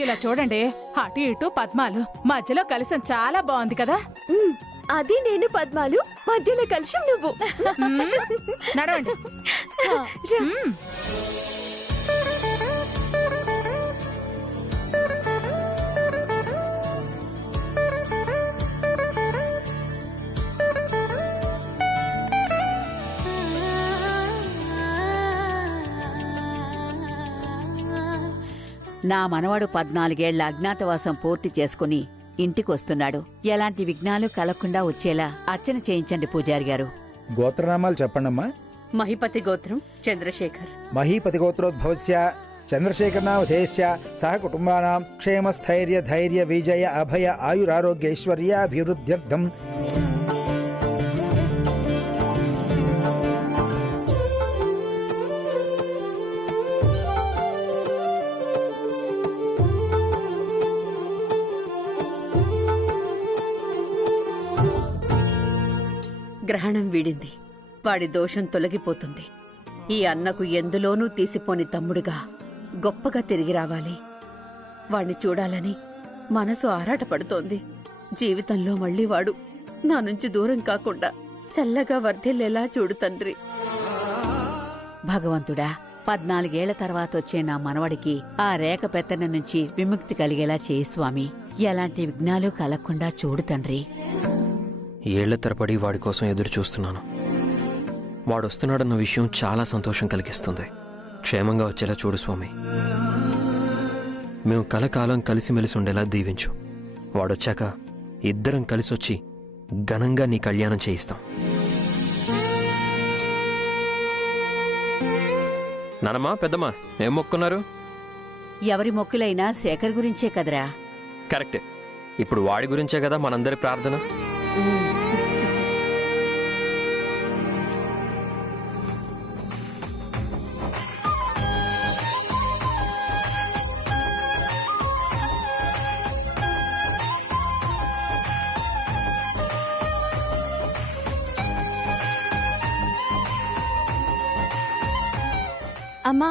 ఇలా చూడండి, అటు ఇటు పద్మాలు మధ్యలో కలిసం చాలా బాగుంది కదా. అది నేను పద్మాలు, మధ్యలో కలిసి నువ్వు. నడవండి. నా మనవడు 14 ఏళ్ల అజ్ఞాతవాసం పూర్తి చేసుకుని ఇంటికొస్తున్నాడు. ఎలాంటి విఘ్నాలు కలగకుండా వచ్చేలా అర్చన చేయించండి పూజారి గారు. గోత్రనామాలు చెప్పండమ్మా. మహిపతి గోత్రం చంద్రశేఖర్. మహీపతి గోత్రోద్భవస్య చంద్రశేఖరనామధేయస్య సహ కుటుంబానాం క్షేమ స్థైర్య ధైర్య విజయ అభయ ఆయురారోగ్యైశ్వర్యాభివృద్ధ్యర్థం. గ్రహణం వీడింది. వాడి దోషం తొలగిపోతుంది. ఈ అన్నకు ఎందులోనూ తీసిపోని తమ్ముడుగా గొప్పగా తిరిగి రావాలి. వాణ్ణి చూడాలని మనసు ఆరాటపడుతోంది. జీవితంలో మళ్లీ వాడు నా నుంచి దూరం కాకుండా చల్లగా వర్ధిల్లేలా చూడు తండ్రి. భగవంతుడా, 14 ఏళ్ల తర్వాత వచ్చే నా మనవడికి ఆ రేఖ పెత్తన నుంచి విముక్తి కలిగేలా చేయి స్వామి. ఎలాంటి విఘ్నాలు కలగకుండా చూడు తండ్రి. ఏళ్ల తరబడి వాడి కోసం ఎదురు చూస్తున్నాను. వాడొస్తున్నాడన్న విషయం చాలా సంతోషం కలిగిస్తుంది. క్షేమంగా వచ్చేలా చూడు స్వామి. మేము కలకాలం కలిసిమెలిసి ఉండేలా దీవించు. వాడొచ్చాక ఇద్దరం కలిసొచ్చి ఘనంగా నీ కళ్యాణం చేయిస్తాం. నానమ్మా, పెద్దమ్మా, ఏం మొక్కున్నారు? ఎవరి మొక్కులైనా శేఖర్ గురించే కదరా. కరెక్టే. ఇప్పుడు వాడి గురించే కదా మనందరి ప్రార్థన. అమ్మా,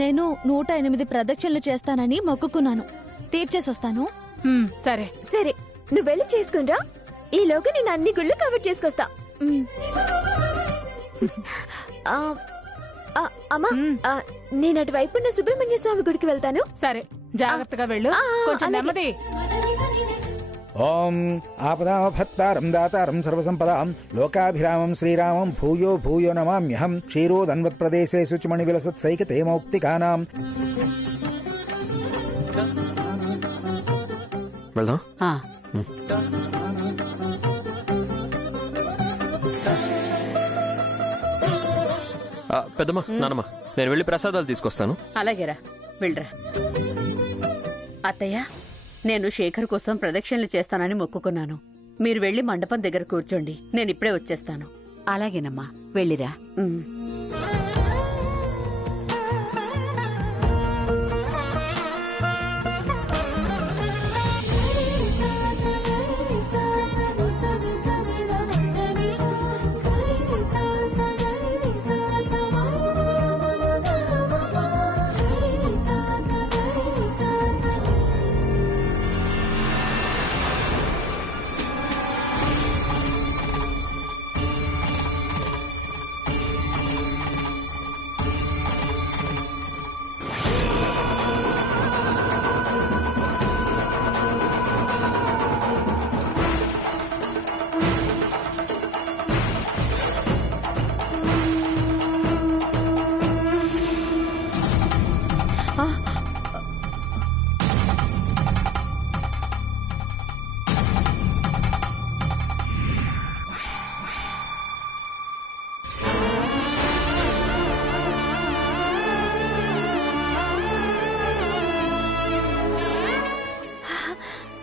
నేను 108 ప్రదక్షిణలు చేస్తానని మొక్కుకున్నాను. తీర్చేసొస్తాను. సరే సరే, నువ్వు వెళ్ళి చేసుకునిరా. ఈలోగా నేను అన్ని గుళ్ళు కవర్ చేసుకొస్తా. అమ్మా, నేను అటువైపు ఉన్న సుబ్రహ్మణ్య స్వామి గుడికి వెళ్తాను. సరే, జాగ్రత్తగా వెళ్ళు. కొంచెం నెమ్మది. ఓం ఆపదామభర్తారం దాతారం సర్వసంపదాం లోకాభిరామం శ్రీరామం భూయో భూయో నమామ్యహం. క్షీరోదన్వత్ప్రదేశే శుచిమణి విలసత్సైకతే మౌక్తికానాం. వెళ్దాం. పెద్దమ్మా, నానమ్మా, నేను వెళ్ళి ప్రసాదాలు తీసుకొస్తాను. అలాగేరా, వెళ్ళరా. అత్తయ్య, నేను శేఖర్ కోసం ప్రదక్షిణలు చేస్తానని మొక్కుకున్నాను. మీరు వెళ్లి మండపం దగ్గర కూర్చోండి. నేను ఇప్పుడే వచ్చేస్తాను. అలాగేనమ్మా, వెళ్ళిరా.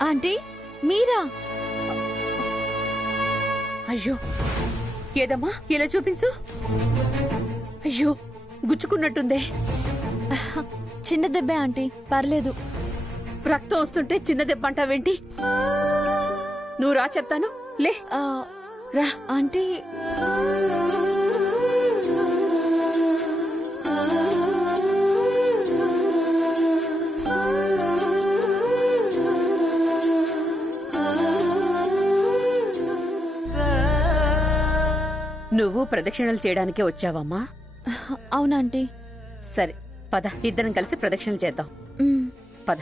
ఆంటీ, మీరా? అయ్యో, ఏదమ్మా ఇలా చూపించు. అయ్యో, గుచ్చుకున్నట్టుందే. చిన్న దెబ్బే ఆంటీ, పర్లేదు. రక్తం వస్తుంటే చిన్న దెబ్బ అంటావేంటి? నువ్వు రా, చెప్తాను. లే రా. ఆంటీ, నువ్వు ప్రదక్షిణలు చేయడానికే వచ్చావమ్మా? అవునాంటీ. సరే పద, ఇద్దరం కలిసి ప్రదక్షిణలు చేద్దాం. పద.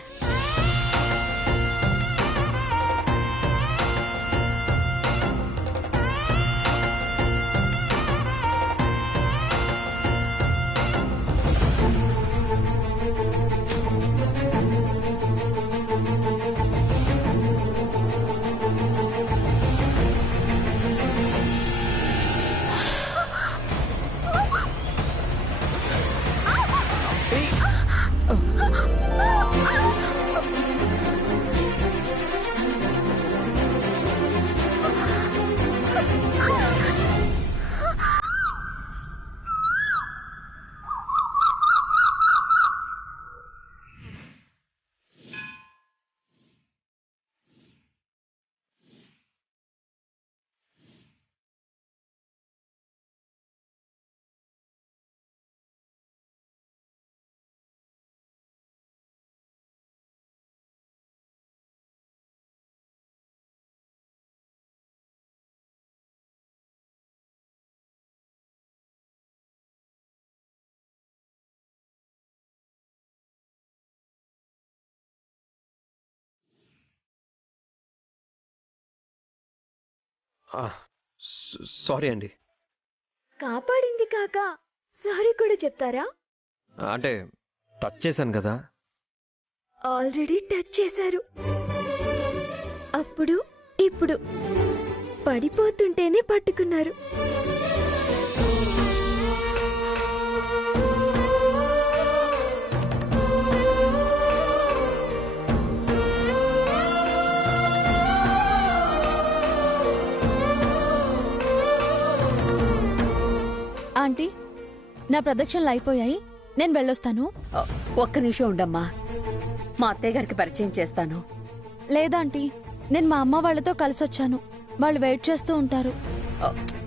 సారీ అండి. కాపాడింది కాక సారీ కూడా చెప్తారా? అంటే టచ్ చేశాను కదా. ఆల్రెడీ టచ్ చేశారు. అప్పుడు ఇప్పుడు పడిపోతుంటేనే పట్టుకున్నారు. ఆంటీ, నా ప్రదక్షిణలు అయిపోయాయి, నేను వెళ్ళొస్తాను. ఒక్క నిమిషం ఉండమ్మా, మా అత్తయ్య గారికి పరిచయం చేస్తాను. లేదాంటీ, నేను మా అమ్మ వాళ్ళతో కలిసొచ్చాను. వాళ్ళు వెయిట్ చేస్తూ ఉంటారు.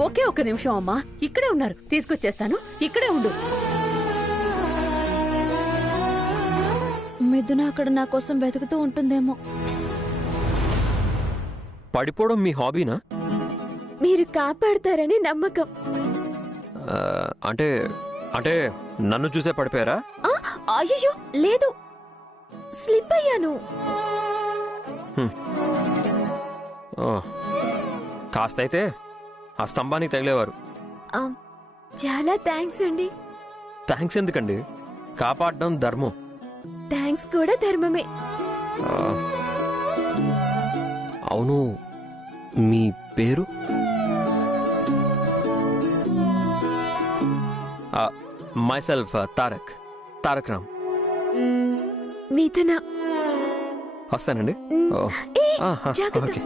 ఒకే ఒక్క నిమిషం అమ్మా, ఇక్కడే ఉన్నారు, తీసుకొచ్చేస్తాను. ఇక్కడే ఉండు. మిథున అక్కడ నా కోసం వెతుకుతూ ఉంటుందేమో. పడిపోవడం మీ హాబీనా? మీరు కాపాడతారని నమ్మకం. అంటే అంటే నన్ను చూసే పడిపోయారా? అయ్యో లేదు, స్లిప్ అయ్యాను. కాస్త అయితే ఆ స్తంభానికి తగిలేవారు. చాలా థ్యాంక్స్ అండి. థ్యాంక్స్ ఎందుకండి, కాపాడడం ధర్మం. థ్యాంక్స్ కూడా ధర్మమే. అవును, మీ పేరు? మైసెల్ఫ్ తారక్ రామ్. మిథున. వస్తానండి. జాగ్రత్త. ఓకే.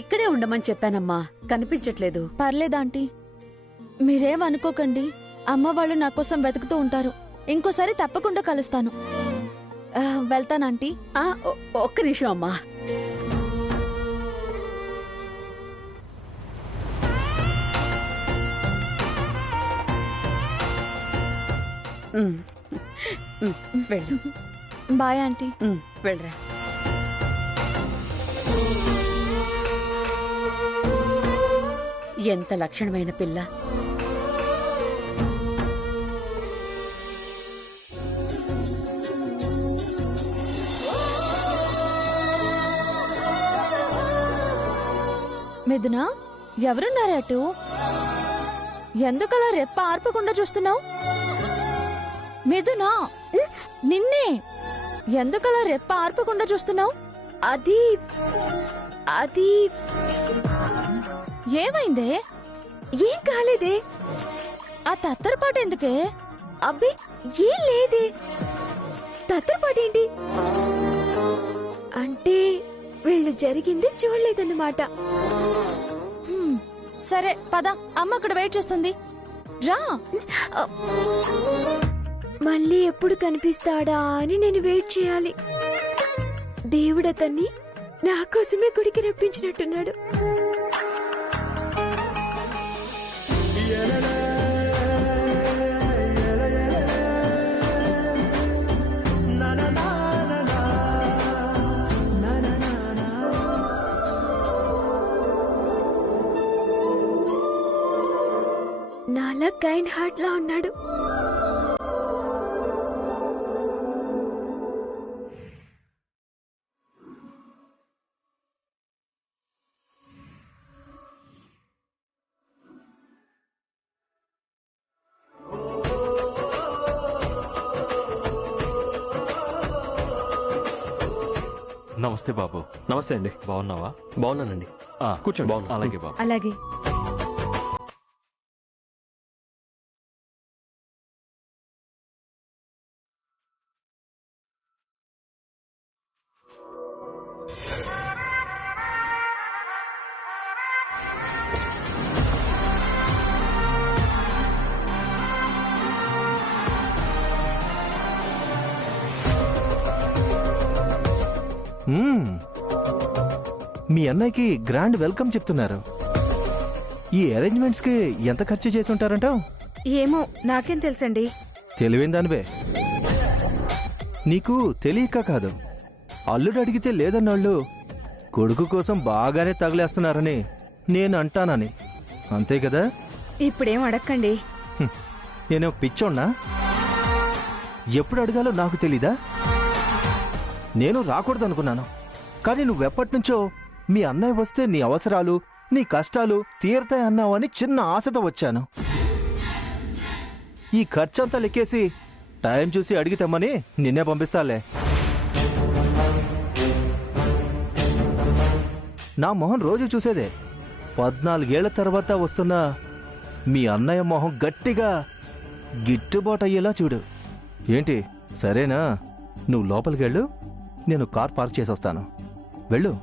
ఇక్కడే ఉండమని చెప్పానమ్మా, కనిపించట్లేదు. పర్లేదాంటీ, మీరేమనుకోకండి. అమ్మ వాళ్ళు నా కోసం వెతుకుతూ ఉంటారు. ఇంకోసారి తప్పకుండా కలుస్తాను. వెళ్తానంటీ. ఒక్క నిమిషం అమ్మా. వెళ్ళు. Bye aunty. వెళ్ళరా. ఎంత లక్షణమైన పిల్ల. మిథున, ఎవరున్నారు అటు? ఎందుకలా రెప్ప ఆర్పకుండా చూస్తున్నావు? మిథున, నిన్నే. ఎందుకలా రెప్ప ఆర్పకుండా చూస్తున్నావు? అది అది ఏమైందే? ఏం కాలేదే. ఆ తత్తరపాటు ఎందుకే? అబ్బే ఏం లేదే. తత్తరపాటేంటి అంటే వీళ్ళు జరిగింది చూడలేదన్నమాట. సరే పద, అమ్మ అక్కడ వెయిట్ చేస్తుంది. రా. మళ్ళీ ఎప్పుడు కనిపిస్తాడా అని నేను వెయిట్ చేయాలి. దేవుడతన్ని నా కోసమే గుడికి రప్పించినట్టున్నాడు. నాలా కైండ్ హార్ట్ లా ఉన్నాడు. నమస్తే బాబు. నమస్తే అండి. బాగున్నావా? బాగున్నానండి. కూర్చోండి. బాగున్నా. అలాగే బాబు. అలాగే. మీ అన్నయ్యకి గ్రాండ్ వెల్కమ్ చెప్తున్నారు. ఈ అరేంజ్మెంట్స్ కి ఎంత ఖర్చు చేసి ఉంటారంటావు? ఏమో నాకేం తెలుసండి. తెలివైన దానివే. నీకు తెలియక కాదు, అల్లుడు అడిగితే లేదన్నోళ్ళు కొడుకు కోసం బాగానే తగిలేస్తున్నారని నేను అంటానని. అంతే కదా? ఇప్పుడేం అడక్కండి. నేనే పిచ్చోన్నా? ఎప్పుడు అడగాలో నాకు తెలీదా? నేను రాకూడదనుకున్నాను, కానీ నువ్వెప్పటినుంచో మీ అన్నయ్య వస్తే నీ అవసరాలు నీ కష్టాలు తీరతాయన్నావని చిన్న ఆశతో వచ్చాను. ఈ ఖర్చంతా లెక్కేసి టైం చూసి అడిగితేమని నిన్నే పంపిస్తాలే. నా మొహం రోజు చూసేదే. 14 ఏళ్ల తర్వాత వస్తున్న మీ అన్నయ్య మొహం గట్టిగా గిట్టుబాటు అయ్యేలా చూడు. ఏంటి, సరేనా? నువ్వు లోపలికి వెళ్ళు, నేను కార్ పార్క్ చేసి వస్తాను. వెళ్ళు.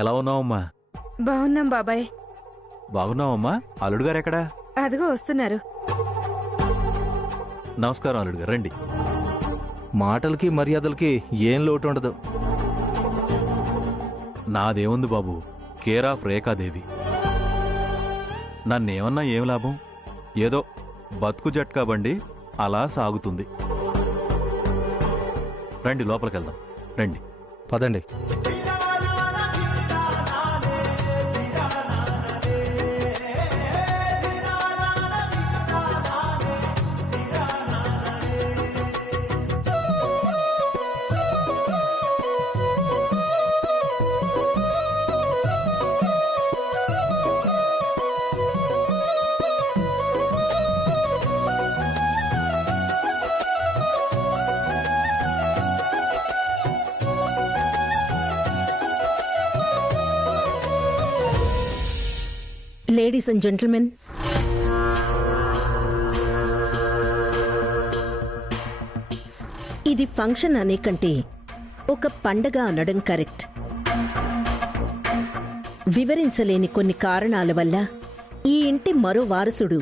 ఎలా ఉన్నావమ్మా? బాగున్నాం బాబాయ్. బాగున్నావమ్మా? అల్లుడు గారు ఎక్కడా? అదిగో వస్తున్నారు. నమస్కారం అల్లుడు గారు, రండి. మాటలకి మర్యాదలకి ఏం లోటు ఉండదు. నాదేముంది బాబు, కేర్ ఆఫ్ రేఖాదేవి. నన్నేమన్నా ఏం లాభం? ఏదో బతుకు జట్కా బండి అలా సాగుతుంది. రండి లోపలికి వెళ్దాం, రండి. పదండి. లేడీస్ అండ్ జెంటిల్మెన్, ఇది ఫంక్షన్ అనే కంటే ఒక పండగ అనడం కరెక్ట్. వివరించలేని కొన్ని కారణాల వల్ల ఈ ఇంటి మరో వారసుడు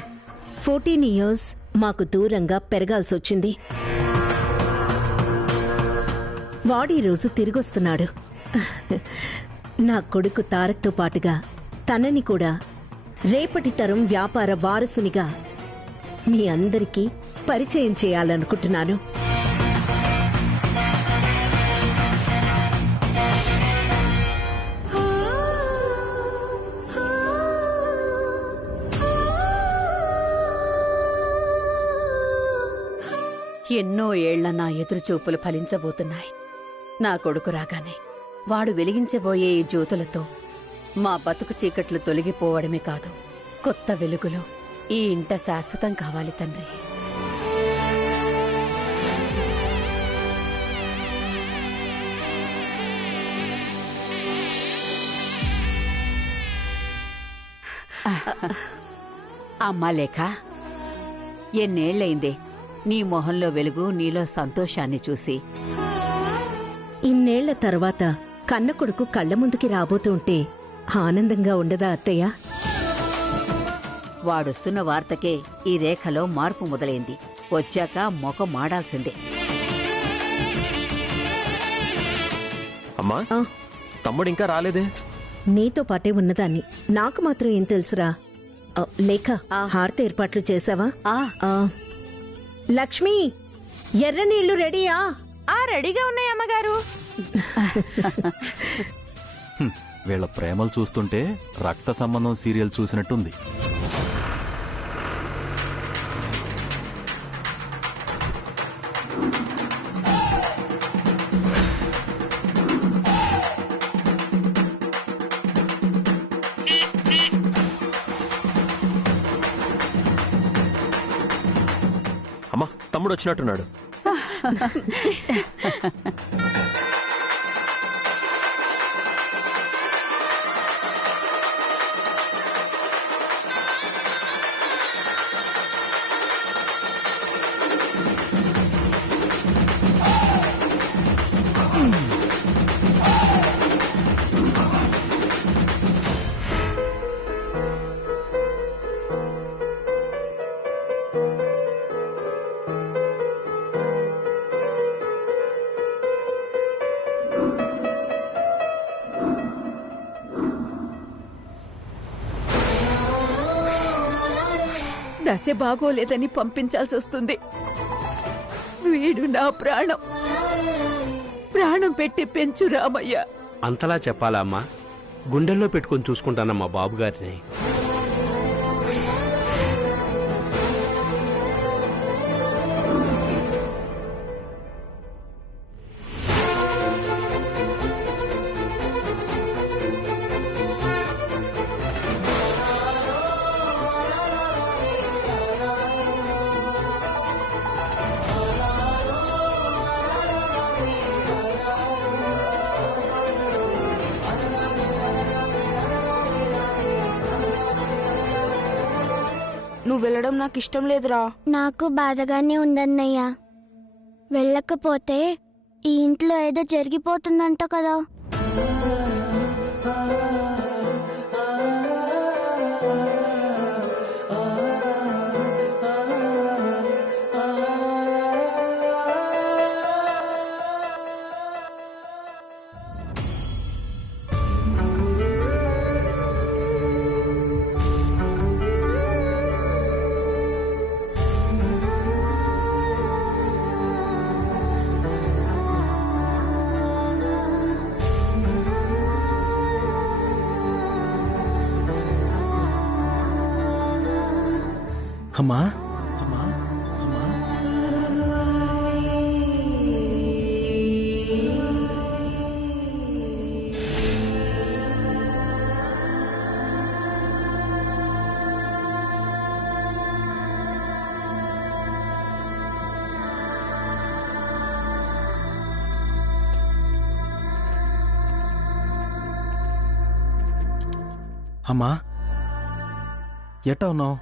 14 ఇయర్స్ మాకు దూరంగా పెరగాల్సొచ్చింది. వాడు ఈరోజు తిరిగొస్తున్నాడు. నా కొడుకు తారక్తో పాటుగా తనని కూడా రేపటి తరం వ్యాపార వారసునిగా మీ అందరికీ పరిచయం చేయాలనుకుంటున్నాను. ఎన్నో ఏళ్ల నా ఎదురుచూపులు ఫలించబోతున్నాయి. నా కొడుకు రాగానే వాడు వెలిగించబోయే ఈ జ్యోతులతో మా బతుకు చీకట్లు తొలగిపోవడమే కాదు, కొత్త వెలుగులు ఈ ఇంట శాశ్వతం కావాలి తండ్రి. అమ్మా లేఖ, ఎన్నేళ్లైందే నీ మొహంలో వెలుగు, నీలో సంతోషాన్ని చూసి. ఇన్నేళ్ల తర్వాత కన్న కొడుకు కళ్ల ముందుకి రాబోతుంటే ఆనందంగా ఉండదా అత్తయ్య? వాడొస్తున్న వార్తకే ఈ రేఖలో మార్పు మొదలైంది. వచ్చాక మొఖం మాడాల్సిందే. అమ్మా, తమ్ముడు ఇంకా రాలేదే? నీతో పాటే ఉన్నదాన్ని, నాకు మాత్రం ఏం తెలుసురా? లేఖ, హారతి ఏర్పాట్లు చేసావా? లక్ష్మి, ఎర్ర నీళ్లు రెడీయా? రెడీగా ఉన్నాయి అమ్మగారు. వీళ్ళ ప్రేమలు చూస్తుంటే రక్త సంబంధం సీరియల్ చూసినట్టుంది. అమ్మా, తమ్ముడు వచ్చినట్టున్నాడు. దశ బాగోలేదని పంపించాల్సి వస్తుంది. వీడు నా ప్రాణం. ప్రాణం పెట్టి పెంచు రామయ్య. అంతలా చెప్పాలా అమ్మా? గుండెల్లో పెట్టుకొని చూసుకుంటానమ్మా బాబుగారిని. నువ్వు వెళ్ళడం నాకు ఇష్టం లేదురా. నాకు బాధగానే ఉందన్నయ్య. వెళ్ళకపోతే ఈ ఇంట్లో ఏదో జరిగిపోతుందంట కదా. అమ్మా, అమ్మా, ఎట్టా ఉన్నావు?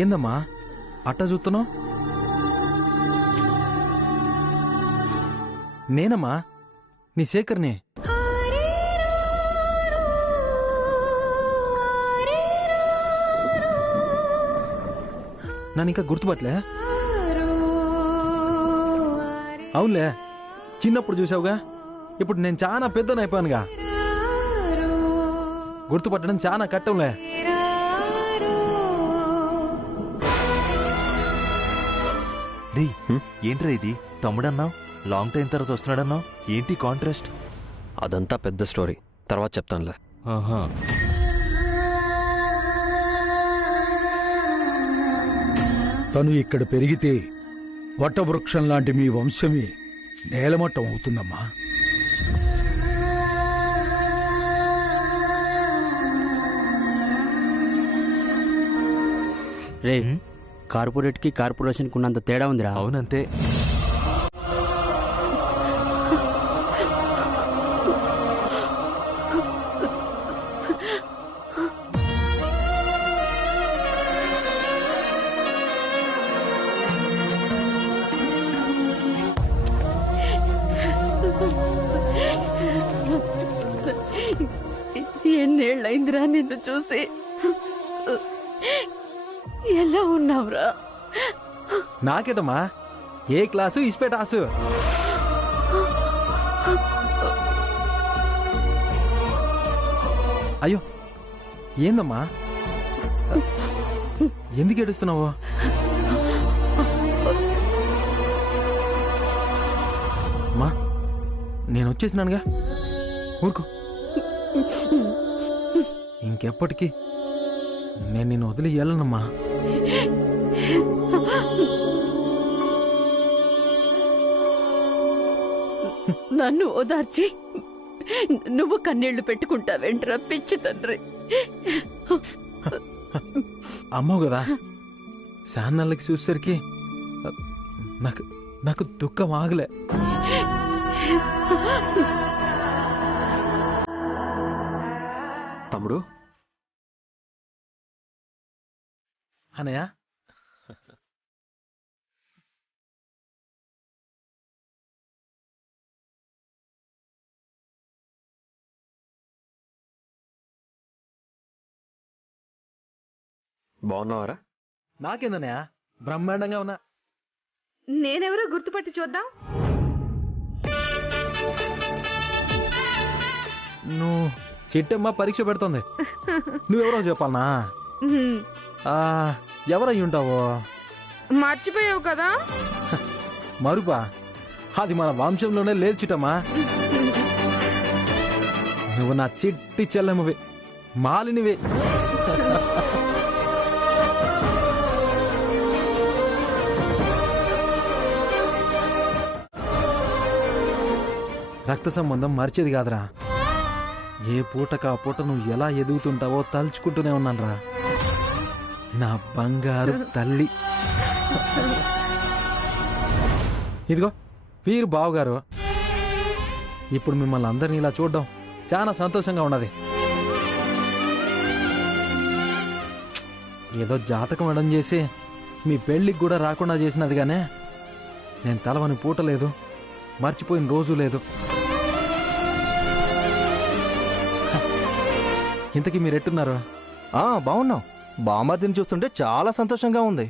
ఏందమ్మా అట్టా చూస్తున్నావు? నేనమ్మా, నీ శేఖర్ని. నన్ను ఇంకా గుర్తుపట్టలే? అవునులే, చిన్నప్పుడు చూసావుగా. ఇప్పుడు నేను చాలా పెద్దనైపోయానుగా. గుర్తుపట్టడం చాలా కట్టంలే. రే, ఏంట్రా ఇది? తమ్ముడన్నావు, లాంగ్ టైం తర్వాత వస్తున్నాడన్నావు, ఏంటి కాంట్రాస్ట్? అదంతా పెద్ద స్టోరీ, తర్వాత చెప్తానులే. ఆహా. తను ఇక్కడ పెరిగితే వటవృక్షం లాంటి మీ వంశమే నేలమట్టం అవుతుందమ్మా. రే, కార్పొరేట్ కి కార్పొరేషన్ కి ఉన్నంత తేడా ఉందిరా. అవునంతే. ఎన్నేళ్ళైందిరా నిన్ను చూసి. ఎలా ఉన్నావురా? నాకేటమ్మా, ఏ క్లాసు ఇస్పేటాసు. అయ్యో, ఏందమ్మా ఎందుకు ఏడుస్తున్నావు? అమ్మా నేను వచ్చేసినానుగా, ఊరుకో. ఇంకెప్పటికీ నేను నిన్ను వదిలి వెళ్ళనమ్మా. నన్ను ఓదార్చి నువ్వు కన్నీళ్లు పెట్టుకుంటావేంట్రా పిచ్చి తండ్రి. అమ్మవు కదా, శాన్నళ్ళకి చూసేసరికి నాకు దుఃఖం ఆగలే. తమ్ముడు అనయ్య, బాగున్నావారా? నాకేందన్నయ్య, బ్రహ్మాండంగా ఉన్నా. నేనెవరో గుర్తుపట్టి చూద్దాం. నువ్వు చిట్టమ్మ పరీక్ష పెడుతుంది. నువ్వెవరో చెప్పాలనా? ఎవరై ఉంటావో? మర్చిపోయావు కదా. మరుపా? అది మన వంశంలోనే లేదు చిట్టమ్మా. నువ్వు నా చిట్టి చెల్లెమ్మవి, మాలినివే. రక్త సంబంధం మర్చేది కాదురా. ఏ పూటకా పూట నువ్వు ఎలా ఎదుగుతుంటావో తలుచుకుంటూనే ఉన్నానురా, నా బంగారు తల్లి. ఇదిగో వీరు బావగారు. ఇప్పుడు మిమ్మల్ని అందరినీ ఇలా చూడడం చాలా సంతోషంగా ఉన్నది. ఏదో జాతకం అడం చేసి మీ పెళ్ళికి కూడా రాకుండా చేసినది గానే నేను తలవని పూట లేదు, మర్చిపోయిన రోజు లేదు. ఇంతకీ మీరెట్టున్నారు? బాగున్నాం. బామ్మర్దిని చూస్తుంటే చాలా సంతోషంగా ఉంది.